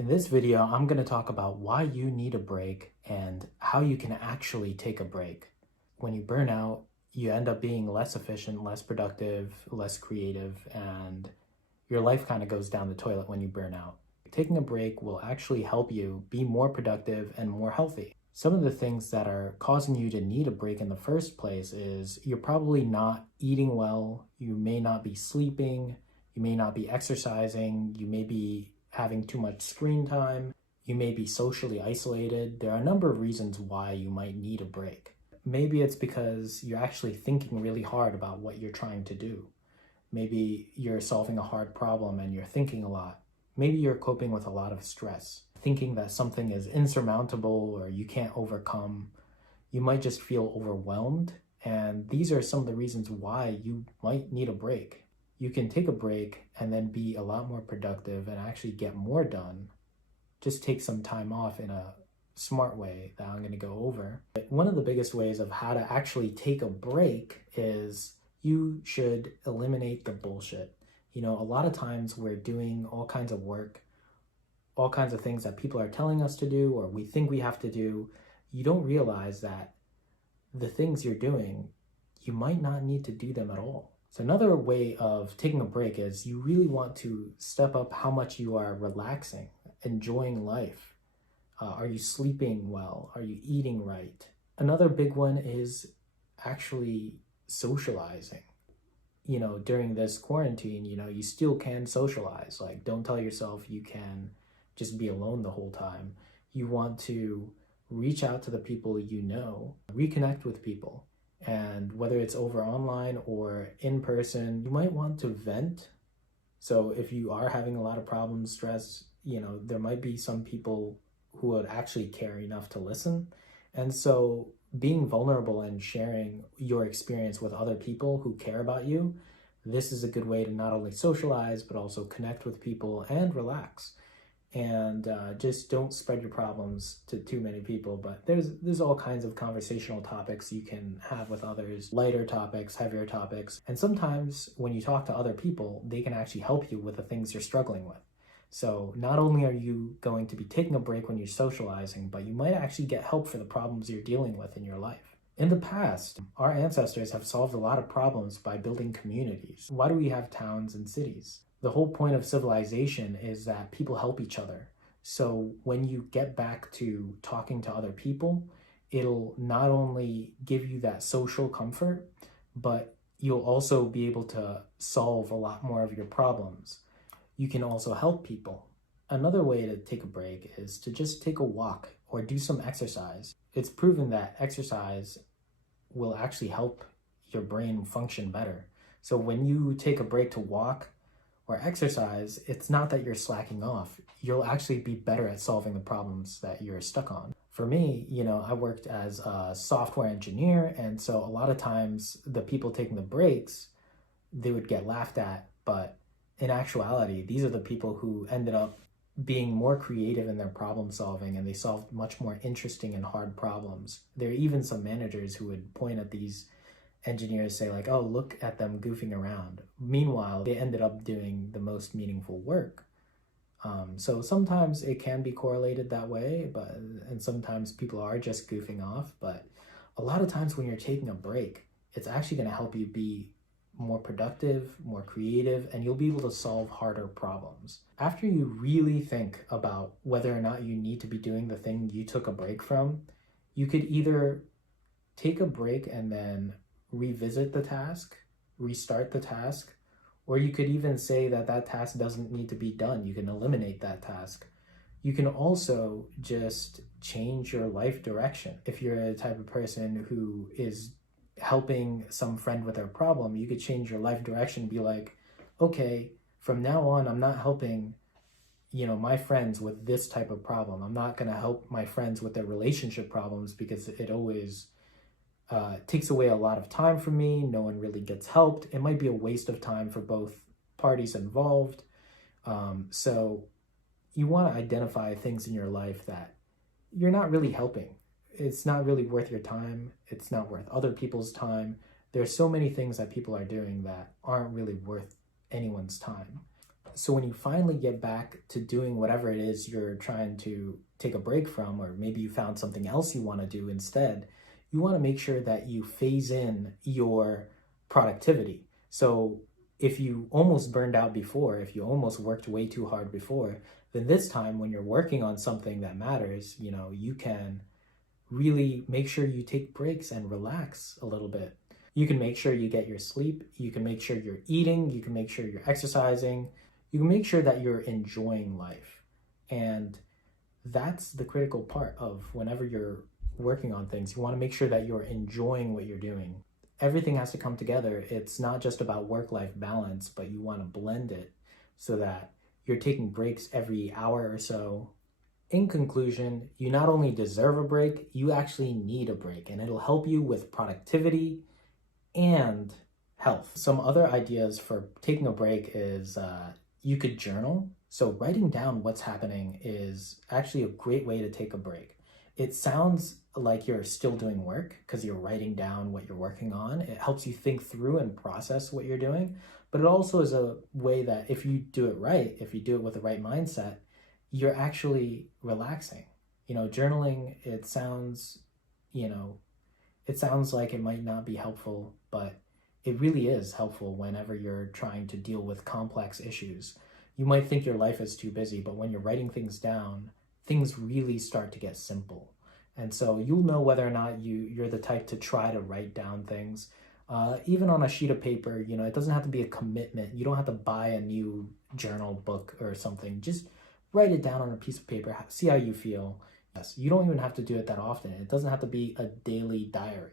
In this video, I'm going to talk about why you need a break and how you can actually take a break. When you burn out, you end up being less efficient, less productive, less creative, and your life kind of goes down the toilet when you burn out. Taking a break will actually help you be more productive and more healthy. Some of the things that are causing you to need a break in the first place is you're probably not eating well, you may not be sleeping, you may not be exercising, you may be having too much screen time, you may be socially isolated. There are a number of reasons why you might need a break. Maybe it's because you're actually thinking really hard about what you're trying to do. Maybe you're solving a hard problem and you're thinking a lot. Maybe you're coping with a lot of stress, thinking that something is insurmountable or you can't overcome. You might just feel overwhelmed, and these are some of the reasons why you might need a break. You can take a break and then be a lot more productive and actually get more done. Just take some time off in a smart way that I'm going to go over. But one of the biggest ways of how to actually take a break is you should eliminate the bullshit. A lot of times we're doing all kinds of work, all kinds of things that people are telling us to do or we think we have to do. You don't realize that the things you're doing, you might not need to do them at all. So another way of taking a break is you really want to step up how much you are relaxing, enjoying life. Are you sleeping well? Are you eating right? Another big one is actually socializing. During this quarantine, you still can socialize. Like, don't tell yourself you can just be alone the whole time. You want to reach out to the people you know, reconnect with people. And whether it's over online or in person, you might want to vent. So if you are having a lot of problems, stress, there might be some people who would actually care enough to listen. And so being vulnerable and sharing your experience with other people who care about you, this is a good way to not only socialize, but also connect with people and relax. And just don't spread your problems to too many people. But there's all kinds of conversational topics you can have with others, lighter topics, heavier topics. And sometimes when you talk to other people, they can actually help you with the things you're struggling with. So not only are you going to be taking a break when you're socializing, but you might actually get help for the problems you're dealing with in your life. In the past, our ancestors have solved a lot of problems by building communities. Why do we have towns and cities? The whole point of civilization is that people help each other. So when you get back to talking to other people, it'll not only give you that social comfort, but you'll also be able to solve a lot more of your problems. You can also help people. Another way to take a break is to just take a walk or do some exercise. It's proven that exercise will actually help your brain function better. So when you take a break to walk or exercise, it's not that you're slacking off. You'll actually be better at solving the problems that you're stuck on. For me, I worked as a software engineer, and so a lot of times the people taking the breaks, they would get laughed at, but in actuality, these are the people who ended up being more creative in their problem solving, and they solved much more interesting and hard problems. There are even some managers who would point at these engineers, say like, oh, look at them goofing around. Meanwhile, they ended up doing the most meaningful work. So sometimes it can be correlated that way, and sometimes people are just goofing off. But a lot of times when you're taking a break, it's actually going to help you be more productive, more creative, and you'll be able to solve harder problems. After you really think about whether or not you need to be doing the thing you took a break from, you could either take a break and then revisit the task, restart the task, or you could even say that that task doesn't need to be done. You can eliminate that task. You can also just change your life direction. If you're a type of person who is helping some friend with their problem, you could change your life direction and be like, okay, from now on, I'm not helping, my friends with this type of problem. I'm not going to help my friends with their relationship problems because it always takes away a lot of time from me. No one really gets helped. It might be a waste of time for both parties involved. So you want to identify things in your life that you're not really helping. It's not really worth your time. It's not worth other people's time. There's so many things that people are doing that aren't really worth anyone's time. So when you finally get back to doing whatever it is you're trying to take a break from, or maybe you found something else you want to do instead, you want to make sure that you phase in your productivity. So if you almost burned out before, if you almost worked way too hard before, then this time when you're working on something that matters, you can really make sure you take breaks and relax a little bit. You can make sure you get your sleep, you can make sure you're eating, you can make sure you're exercising, you can make sure that you're enjoying life. And that's the critical part of whenever you're working on things. You want to make sure that you're enjoying what you're doing. Everything has to come together. It's not just about work-life balance, but you want to blend it so that you're taking breaks every hour or so. In conclusion, you not only deserve a break, you actually need a break, and it'll help you with productivity and health. Some other ideas for taking a break is you could journal. So writing down what's happening is actually a great way to take a break. It sounds like you're still doing work because you're writing down what you're working on. It helps you think through and process what you're doing, but it also is a way that if you do it right, if you do it with the right mindset, you're actually relaxing. Journaling, it sounds like it might not be helpful, but it really is helpful whenever you're trying to deal with complex issues. You might think your life is too busy, but when you're writing things down, things really start to get simple. And so you'll know whether or not you're the type to try to write down things. Even on a sheet of paper, it doesn't have to be a commitment. You don't have to buy a new journal book or something. Just write it down on a piece of paper, see how you feel. Yes, you don't even have to do it that often. It doesn't have to be a daily diary.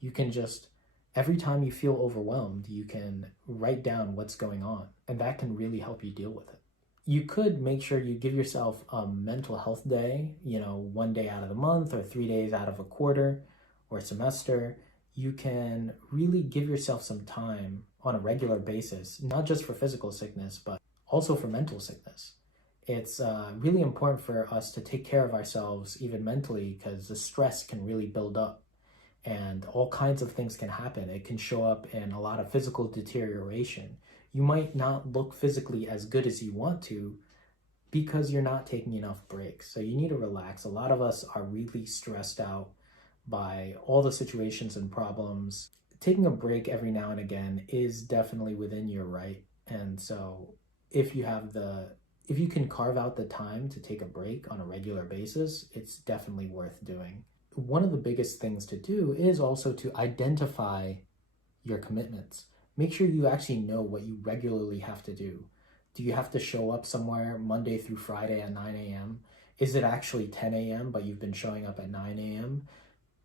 You can just, every time you feel overwhelmed, you can write down what's going on, and that can really help you deal with it. You could make sure you give yourself a mental health day, 1 day out of the month or 3 days out of a quarter or semester. You can really give yourself some time on a regular basis, not just for physical sickness, but also for mental sickness. It's really important for us to take care of ourselves, even mentally, because the stress can really build up and all kinds of things can happen. It can show up in a lot of physical deterioration. You might not look physically as good as you want to because you're not taking enough breaks. So you need to relax. A lot of us are really stressed out by all the situations and problems. Taking a break every now and again is definitely within your right. And so if you can carve out the time to take a break on a regular basis, it's definitely worth doing. One of the biggest things to do is also to identify your commitments. Make sure you actually know what you regularly have to do. Do you have to show up somewhere Monday through Friday at 9 a.m.? Is it actually 10 a.m., but you've been showing up at 9 a.m.?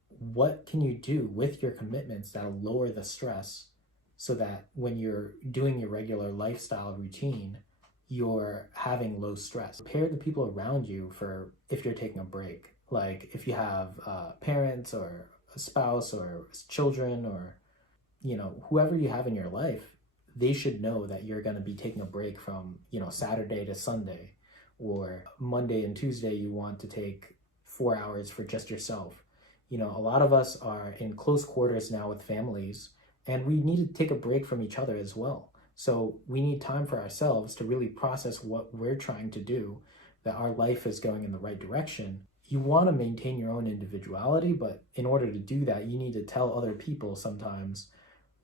What can you do with your commitments that'll lower the stress so that when you're doing your regular lifestyle routine, you're having low stress? Prepare the people around you for if you're taking a break. Like if you have parents or a spouse or children or, whoever you have in your life, they should know that you're going to be taking a break from, Saturday to Sunday, or Monday and Tuesday you want to take 4 hours for just yourself. A lot of us are in close quarters now with families, and we need to take a break from each other as well. So we need time for ourselves to really process what we're trying to do, that our life is going in the right direction. You want to maintain your own individuality, but in order to do that, you need to tell other people sometimes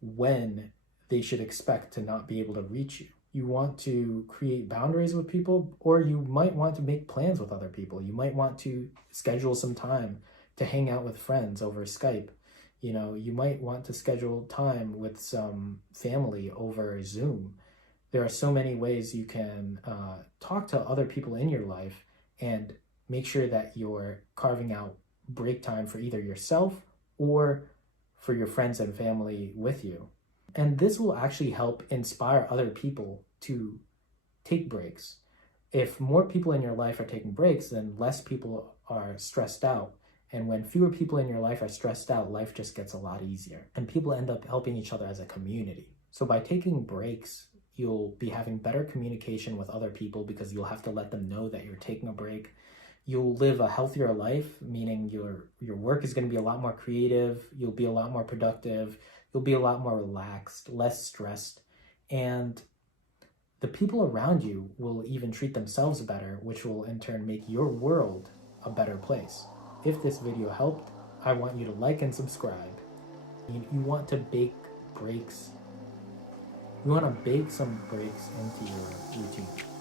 when they should expect to not be able to reach you. You want to create boundaries with people, or you might want to make plans with other people. You might want to schedule some time to hang out with friends over Skype. You might want to schedule time with some family over Zoom. There are so many ways you can talk to other people in your life and make sure that you're carving out break time for either yourself or for your friends and family with you. And this will actually help inspire other people to take breaks. If more people in your life are taking breaks, then less people are stressed out. And when fewer people in your life are stressed out, life just gets a lot easier. And people end up helping each other as a community. So by taking breaks, you'll be having better communication with other people because you'll have to let them know that you're taking a break. You'll live a healthier life, meaning your work is going to be a lot more creative. You'll be a lot more productive. You'll be a lot more relaxed, less stressed. And the people around you will even treat themselves better, which will in turn make your world a better place. If this video helped, I want you to like and subscribe. You want to bake breaks. You want to bake some breaks into your routine.